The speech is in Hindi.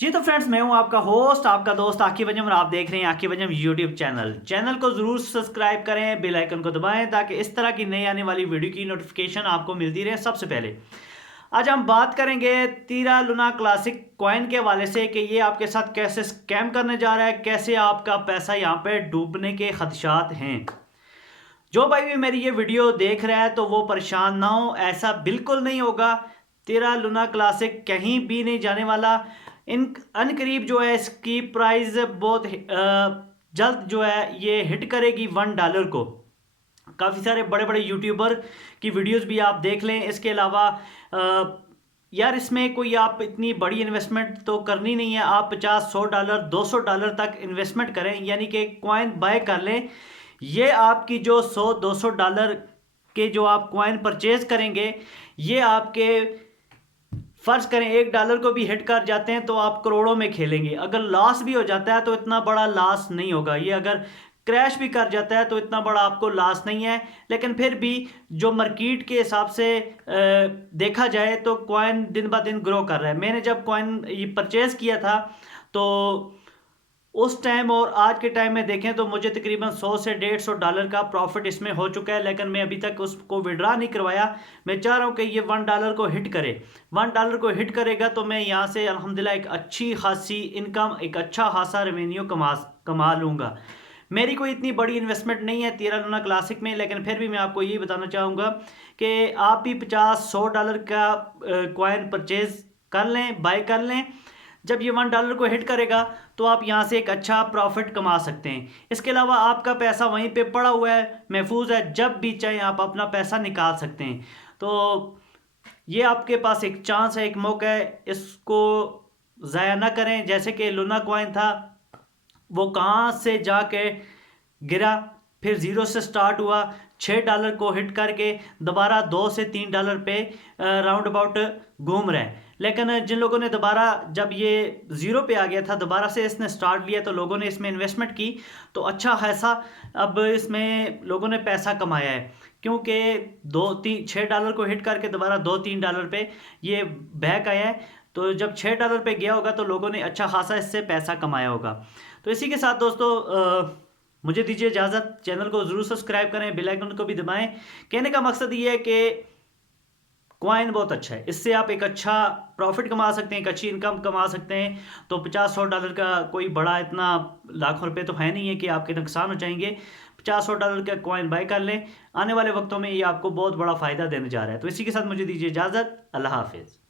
जी तो फ्रेंड्स, मैं हूं आपका होस्ट, आपका दोस्त आकिब अंजम और आप देख रहे हैं आकिब अंजम यूट्यूब चैनल को जरूर सब्सक्राइब करें, बेल आइकन को दबाएं ताकि इस तरह की नई आने वाली वीडियो की नोटिफिकेशन आपको मिलती रहे सबसे पहले। आज हम बात करेंगे तीरा लुना क्लासिक कॉइन के हवाले से कि ये आपके साथ कैसे स्कैम करने जा रहा है, कैसे आपका पैसा यहाँ पे डूबने के खदशात हैं। जो भाई भी मेरी ये वीडियो देख रहा है तो वो परेशान ना हो, ऐसा बिल्कुल नहीं होगा। तेरा लुना क्लासिक कहीं भी नहीं जाने वाला। इन अनकरीब जो है इसकी प्राइस बहुत जल्द जो है ये हिट करेगी $1 को। काफ़ी सारे बड़े बड़े यूट्यूबर की वीडियोस भी आप देख लें। इसके अलावा यार इसमें कोई आप इतनी बड़ी इन्वेस्टमेंट तो करनी नहीं है। आप 50, $100, $200 तक इन्वेस्टमेंट करें, यानी कि कॉइन बाय कर लें। ये आपकी जो $100-200 के जो आप कॉइन परचेज करेंगे, ये आपके फर्ज करें $1 को भी हिट कर जाते हैं तो आप करोड़ों में खेलेंगे। अगर लॉस भी हो जाता है तो इतना बड़ा लॉस नहीं होगा। ये अगर क्रैश भी कर जाता है तो इतना बड़ा आपको लॉस नहीं है। लेकिन फिर भी जो मार्केट के हिसाब से देखा जाए तो कॉइन दिन ब दिन ग्रो कर रहा है। मैंने जब कॉइन ये परचेज किया था तो उस टाइम और आज के टाइम में देखें तो मुझे तकरीबन 100 से $150 का प्रॉफिट इसमें हो चुका है। लेकिन मैं अभी तक उसको विड्रा नहीं करवाया। मैं चाह रहा हूँ कि ये $1 को हिट करे। $1 को हिट करेगा तो मैं यहाँ से अल्हम्दुलिल्लाह एक अच्छी खासी इनकम, एक अच्छा खासा रेवेन्यू कमा लूँगा। मेरी कोई इतनी बड़ी इन्वेस्टमेंट नहीं है तेरा लुना क्लासिक में, लेकिन फिर भी मैं आपको ये बताना चाहूँगा कि आप भी $50-100 का कॉइन परचेज कर लें, बाय कर लें। जब ये $1 को हिट करेगा तो आप यहाँ से एक अच्छा प्रॉफिट कमा सकते हैं। इसके अलावा आपका पैसा वहीं पे पड़ा हुआ है, महफूज है, जब भी चाहे आप अपना पैसा निकाल सकते हैं। तो ये आपके पास एक चांस है, एक मौका है, इसको ज़ाया ना करें। जैसे कि लुना कॉइन था, वो कहाँ से जाके गिरा, फिर ज़ीरो से स्टार्ट हुआ, $6 को हिट करके दोबारा $2 से $3 पे राउंड अबाउट घूम रहे हैं। लेकिन जिन लोगों ने दोबारा, जब ये ज़ीरो पे आ गया था, दोबारा से इसने स्टार्ट लिया तो लोगों ने इसमें इन्वेस्टमेंट की तो अच्छा खासा अब इसमें लोगों ने पैसा कमाया है। क्योंकि $6 को हिट करके दोबारा $2-3 पे ये बैक आया है। तो जब $6 पे गया होगा तो लोगों ने अच्छा खासा इससे पैसा कमाया होगा। तो इसी के साथ दोस्तों मुझे दीजिए इजाज़त। चैनल को ज़रूर सब्सक्राइब करें, बेल आइकन को भी दबाएं। कहने का मकसद ये है कि कॉइन बहुत अच्छा है, इससे आप एक अच्छा प्रॉफिट कमा सकते हैं, एक अच्छी इनकम कमा सकते हैं। तो $50-100 का कोई बड़ा इतना लाखों रुपए तो है नहीं है कि आपके नुकसान हो जाएंगे। $50-100 का कॉइन बाय कर लें, आने वाले वक्तों में ये आपको बहुत बड़ा फ़ायदा देने जा रहा है। तो इसी के साथ मुझे दीजिए इजाज़त। अल्लाह हाफिज़।